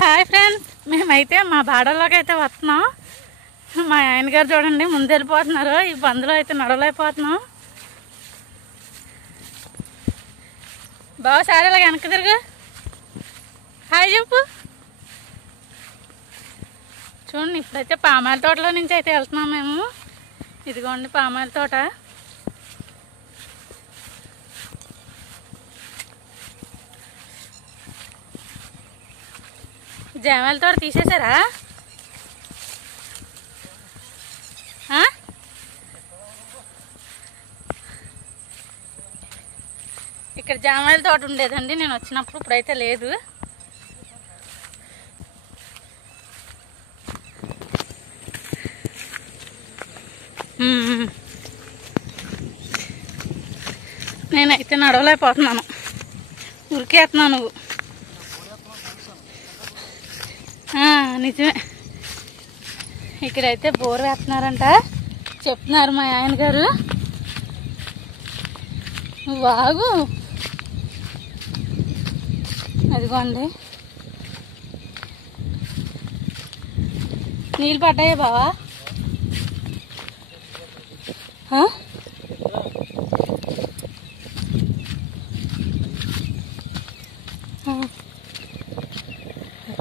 Hi friends, మేమైతే మా బాడలోకి అయితే వస్తున్నాం. మా ఆయన గారు చూడండి ముందు వెళ్ళిపోతున్నారు. ఈ బందులో అయితే నడవలేకపోతున్నాం. బాగా సారీలాగా వెనక్కి తిరుగు. హాయ్ చెప్పు. చూడండి ఇప్పుడైతే పామాయిల తోటలో నుంచి అయితే వెళ్తున్నాం మేము. ఇదిగోండి పామాయిల తోట. జామాయిల తోట తీసేశారా? ఇక్కడ జామాయిల తోట ఉండేదండి నేను వచ్చినప్పుడు, ఇప్పుడైతే లేదు. నేనైతే నడవలేకపోతున్నాను, ఉరికేస్తున్నాను నువ్వు. నిజమే, ఇక్కడైతే బోర్ వేస్తున్నారంట చెప్తున్నారు మా ఆయన గారు. నువ్వు బాగు. అదిగోండి నీళ్ళు పడ్డాయా బావా?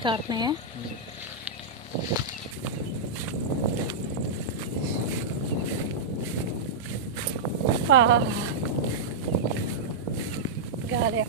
కాడుతున్నాయా? గాలి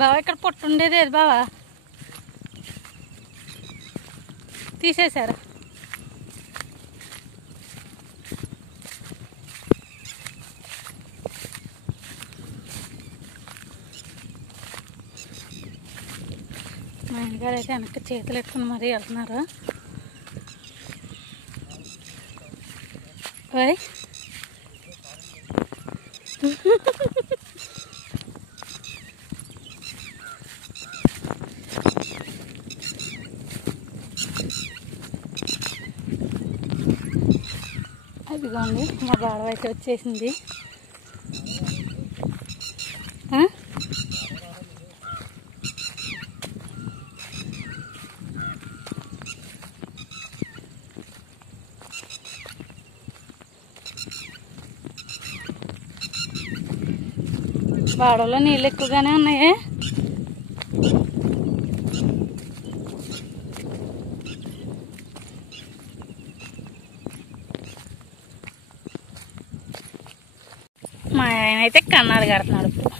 బావా. ఇక్కడ పొట్టు ఉండేది ఏది బావా? తీసేశారా? మా ఇంటికాడ అయితే వెనక్కి చేతులు ఎట్టుకుని మరీ వెళ్తున్నారు. ఓయ్ అదిగోండి మా బాడవ అయితే వచ్చేసింది. బాడలో నీళ్ళు ఎక్కువగానే ఉన్నాయి. మా ఆయన అయితే కన్నాలు కడుతున్నాడు ఇప్పుడు.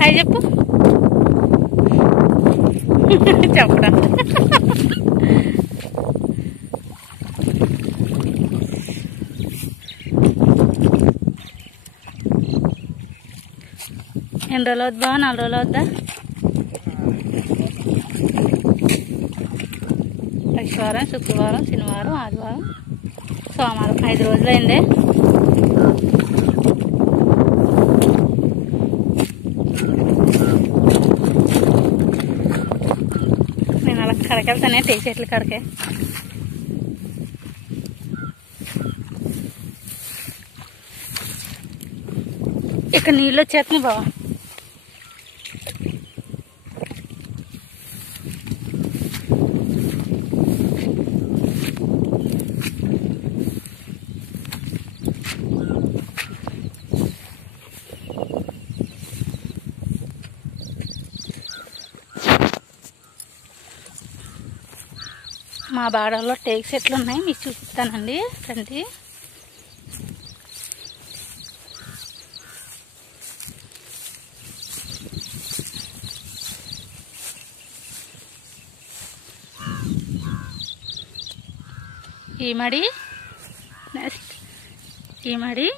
హాయ్ చెప్పు. చెప్పడా? ఎన్ని రోజులు వద్దా? 4 రోజులు వద్దా? శుక్రవారం, శుక్రవారం, శనివారం, ఆదివారం, సోమవారం 5 రోజులైంది. నేను అలా కడకెళ్తానే టీ చెట్లు కడకే. ఇక్కడ నీళ్ళు వచ్చేస్తున్నాయి బావా. మా బాడలో టేక్ చెట్లు ఉన్నాయి, మీకు చూపిస్తానండి రండి. ఈ మడి నెక్స్ట్ ఈ మడి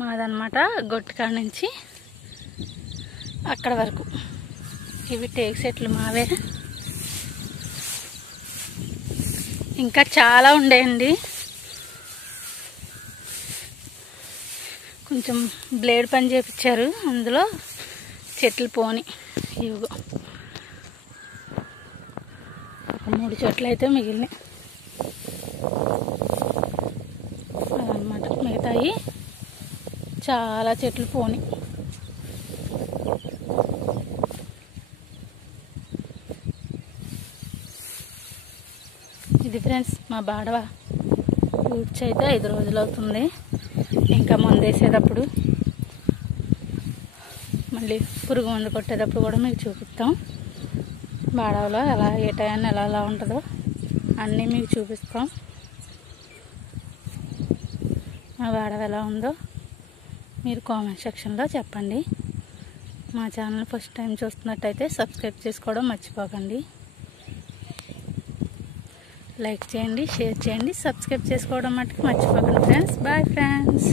మాదన్నమాట. గొట్టుకాడ నుంచి అక్కడ వరకు ఇవి టేక్ చెట్లు మావే. ఇంకా చాలా ఉండేయండి. కొంచెం బ్లేడ్ పని చేపించారు, అందులో చెట్లు పోని. ఇవిగో ఒక 3 చెట్లు అయితే మిగిలినాయి అదనమాట. మిగతాయి చాలా చెట్లు పోని. ఇది ఫ్రెండ్స్ మా బాడవ ఊడ్చి అయితే 5 రోజులు అవుతుంది. ఇంకా మందేసేటప్పుడు మళ్ళీ పురుగు మందు కొట్టేటప్పుడు కూడా మీకు చూపిస్తాం. బాడవలో ఎలా ఏ టైం ఎలా ఉంటుందో అన్నీ మీకు చూపిస్తాం. మా బాడవ ఎలా ఉందో మీరు కామెంట్ సెక్షన్లో చెప్పండి. మా ఛానల్ ఫస్ట్ టైం చూస్తున్నట్టయితే సబ్స్క్రైబ్ చేసుకోవడం మర్చిపోకండి. లైక్ చేయండి, షేర్ చేయండి, సబ్స్క్రైబ్ చేసుకోవడం మటుకు మర్చిపోకండి ఫ్రెండ్స్. Bye friends.